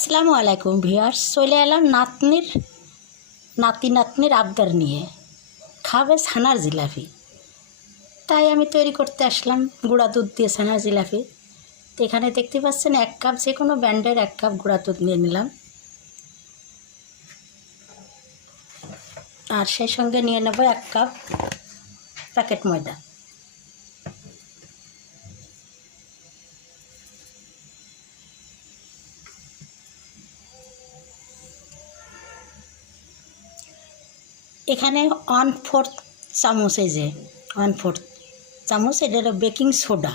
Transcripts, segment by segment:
আসসালামু আলাইকুম ভিউয়ার্স, চলে এলাম নাতনির, নাতি নাতনির আবদার নিয়ে খাবে ছানার জিলাপি। তাই আমি তৈরি করতে আসলাম গুঁড়া দুধ দিয়ে ছানার জিলাপি। তো এখানে দেখতে পাচ্ছেন এক কাপ যে কোনো ব্র্যান্ডের এক কাপ গুঁড়া দুধ নিয়ে নিলাম। আর সেই সঙ্গে নিয়ে নেব এক কাপ প্যাকেট ময়দা। এখানে ওয়ান ফোর্থ চামচ এই যে ওয়ান ফোর্থ চামচ, এটা হলো বেকিং সোডা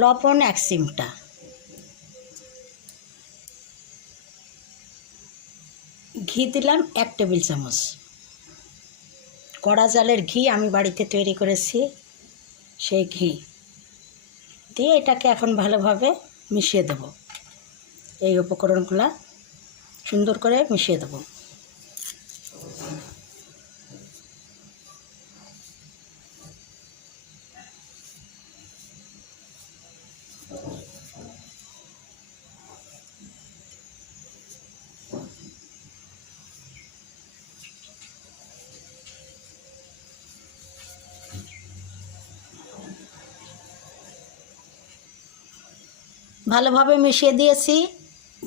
লবণ এক চিমটা। ঘি দিলাম এক টেবিল চামচ। কড়া জালের ঘি আমি বাড়িতে তৈরি করেছি, সেই ঘি। দিয়ে এটাকে এখন ভালোভাবে মিশিয়ে দেব। এই উপকরণগুলো সুন্দর করে মিশিয়ে দেবো। ভালোভাবে মিশিয়ে দিয়েছি।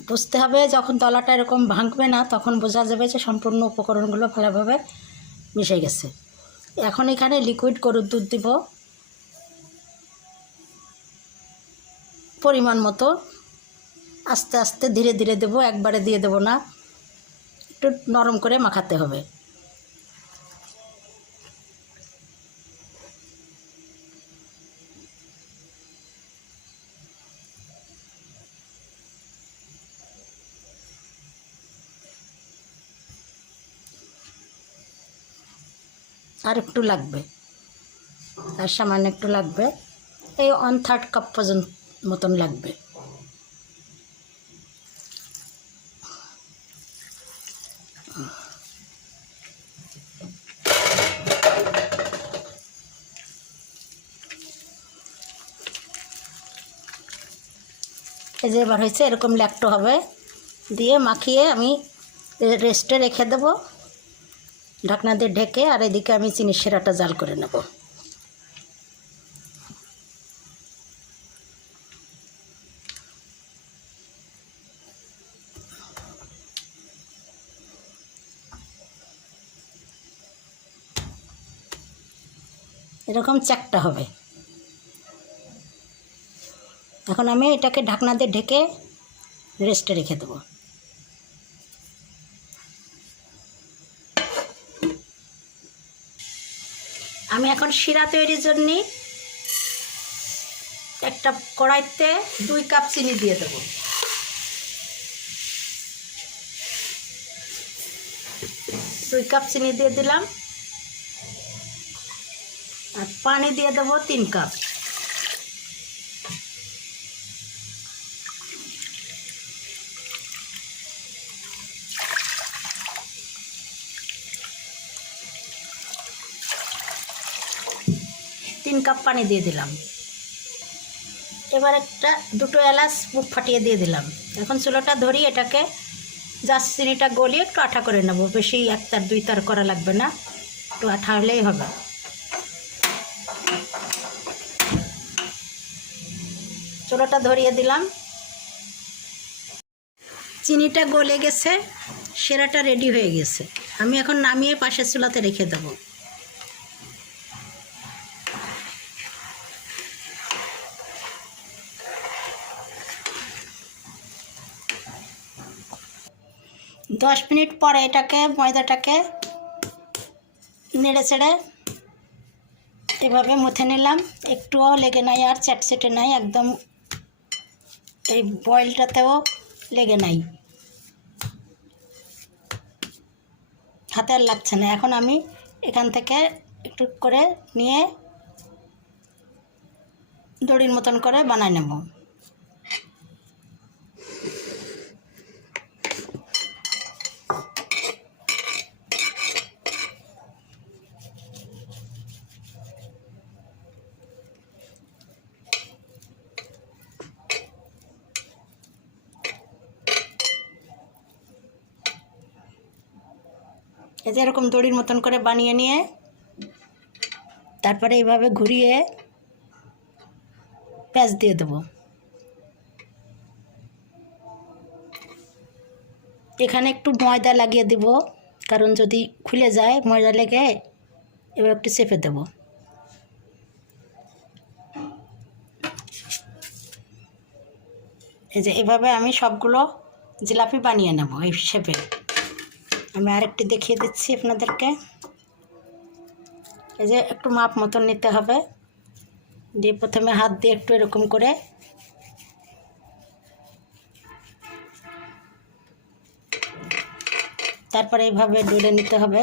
বুঝতে হবে যখন তলাটা এরকম ভাঙবে না, তখন বোঝা যাবে যে সম্পূর্ণ উপকরণগুলো ভালোভাবে মিশে গেছে। এখন এখানে লিকুইড গরুর দুধ দিব। পরিমাণ মতো। আস্তে আস্তে ধীরে ধীরে দেবো, একবারে দিয়ে দেবো না। একটু নরম করে মাখাতে হবে। আর একটু লাগবে। আর সামান্য একটু লাগবে। এই ওয়ান থার্ড কাপ পর্যন্ত মতন লাগবে। এই যে এবার হয়েছে, এরকম ল্যাকটো হবে। দিয়ে মাখিয়ে আমি রেস্টে রেখে দেবো। ঢাকনা দিয়ে ঢেকে আর এদিকে আমি চিনির সেরাটা জাল করে নেব। এরকম চাকটা হবে। এখন আমি এটাকে ঢাকনা দিয়ে ঢেকে রেস্টে রেখে দেবো। আমি এখন শিরা তৈরির জন্য একটা কড়াইতে দুই কাপ চিনি দিয়ে দেব। দুই কাপ চিনি দিয়ে দিলাম। আর পানি দিয়ে দেব তিন কাপ। তিন কাপ পানি দিয়ে দিলাম। এবার একটা দুটো এলাচ মুখ ফাটিয়ে দিয়ে দিলাম। এখন চুলোটা ধরি, এটাকে জাস্ট চিনিটা গলিয়ে একটু আঠা করে নেব। বেশি এক তার দুই তার করা লাগবে না। একটু আঠা হলেই হবে। চুলোটা ধরিয়ে দিলাম। চিনিটা গলে গেছে, সেরাটা রেডি হয়ে গেছে। আমি এখন নামিয়ে পাশের চুলাতে রেখে দেবো। দশ মিনিট পরে এটাকে, ময়দাটাকে নেড়ে চেড়ে এভাবে মুথে নিলাম। একটুও লেগে নাই আর চ্যাটচেটে নাই, একদম এই বয়েলটাতেও লেগে নাই। হাতে আর লাগছে না। এখন আমি এখান থেকে একটু করে নিয়ে দড়ির মতন করে বানাই নেব। যে এরকম দড়ির মতন করে বানিয়ে নিয়ে তারপরে এইভাবে ঘুরিয়ে প্যাঁচ দিয়ে দেবো। এখানে একটু ময়দা লাগিয়ে দেব, কারণ যদি খুলে যায় ময়দা লেগে এবার একটু চেপে দেব। এই যে এভাবে আমি সবগুলো জিলাপি বানিয়ে নেব এই শেপে। আমি আরেকটি দেখিয়ে দিচ্ছি আপনাদেরকে। এই যে একটু মাপ মতন নিতে হবে। দিয়ে প্রথমে হাত দিয়ে একটু এরকম করে। তারপরে এইভাবে ডলে নিতে হবে।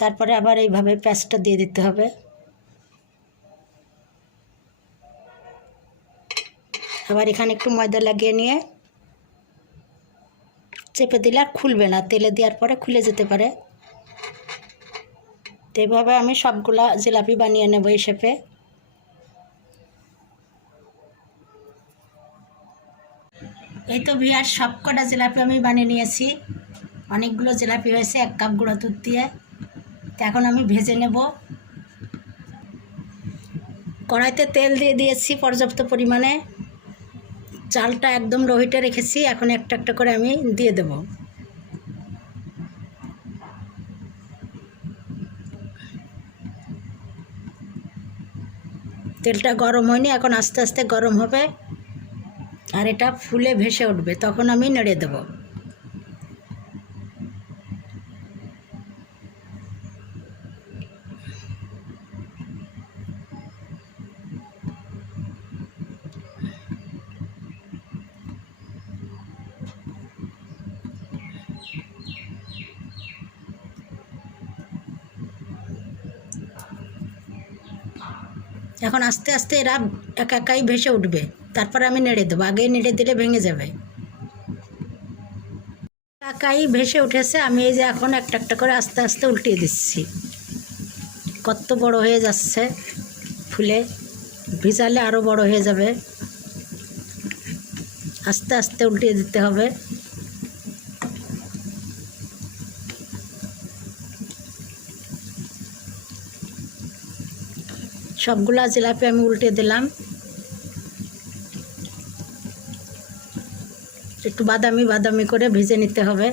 তারপরে আবার এইভাবে প্যাঁচটা দিয়ে দিতে হবে। আবার এখানে একটু ময়দা লাগিয়ে নিয়ে চেপে দিলে আর খুলবে না। তেলে দেওয়ার পরে খুলে যেতে পারে। তো এইভাবে আমি সবগুলা জিলাপি বানিয়ে নেব এই শেপে এই তো বিয়ার সব কটা জিলাপি আমি বানিয়ে নিয়েছি। অনেকগুলো জিলাপি হয়েছে, এক কাপ গুঁড়ো দুধ দিয়ে। তো এখন আমি ভেজে নেব। কড়াইতে তেল দিয়ে দিয়েছি পর্যাপ্ত পরিমাণে। চালটা একদম রোহিতে রেখেছি, এখন একটা একটা করে আমি দিয়ে দেব। তেলটা গরম হয়নি, এখন আস্তে আস্তে গরম হবে, আর এটা ফুলে ভেসে উঠবে, তখন আমি নেড়ে দেব। এখন আস্তে আস্তে এরা একা একাই ভেসে উঠবে। তারপর আমি নেড়ে দেবো। আগে নেড়ে দিলে ভেঙে যাবে। একাই ভেসে উঠেছে। আমি এই যে এখন একটা একটা করে আস্তে আস্তে উল্টিয়ে দিচ্ছি। কত বড় হয়ে যাচ্ছে ফুলে। ভিজালে আরও বড় হয়ে যাবে। আস্তে আস্তে উল্টিয়ে দিতে হবে। সবগুলা জিলাপি আমি উল্টে দিলাম। একটু বাদামি বাদামি করে ভেজে নিতে হবে।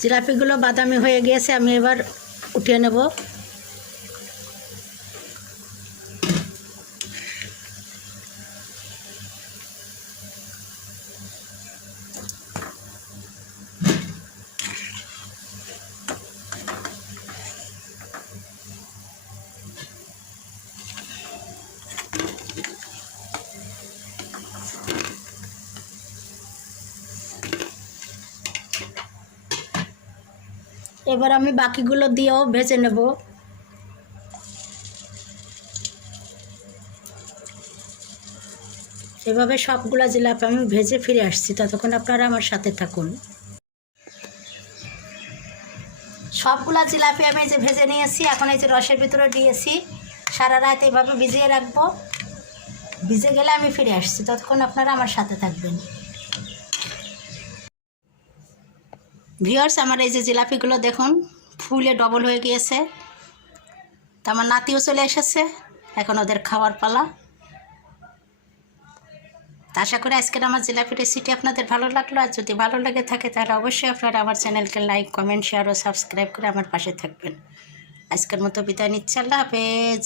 জিলাপিগুলো বাদামি হয়ে গিয়েছে, আমি এবার উঠিয়ে নেব। এবার আমি বাকিগুলো দিয়েও ভেজে নেব। এভাবে সবগুলো জিলাপি আমি ভেজে ফিরে আসছি। ততক্ষণ আপনারা আমার সাথে থাকুন। সবগুলা জিলাপি আমি যে ভেজে নিয়েছি, এখন এই যে রসের ভিতরে দিয়েছি। সারা রাত এভাবে ভিজিয়ে রাখব। ভিজে গেলে আমি ফিরে আসছি। ততক্ষণ আপনারা আমার সাথে থাকবেন। ভিওর্স আমার এই যে জিলাপিগুলো দেখুন, ফুলে ডবল হয়ে গিয়েছে। তো আমার নাতিও চলে এসেছে, এখন ওদের খাওয়ার পালা। আশা করি আজকের আমার জিলাপি রেসিপি আপনাদের ভালো লাগল, আর যদি ভালো লেগে থাকে তাহলে অবশ্যই আপনারা আমার চ্যানেলকে লাইক, কমেন্ট শেয়ার ও সাবস্ক্রাইব করে আমার পাশে থাকবেন। আজকের মতো বিদায় নিচ্ছে, আল্লাহ হাফেজ।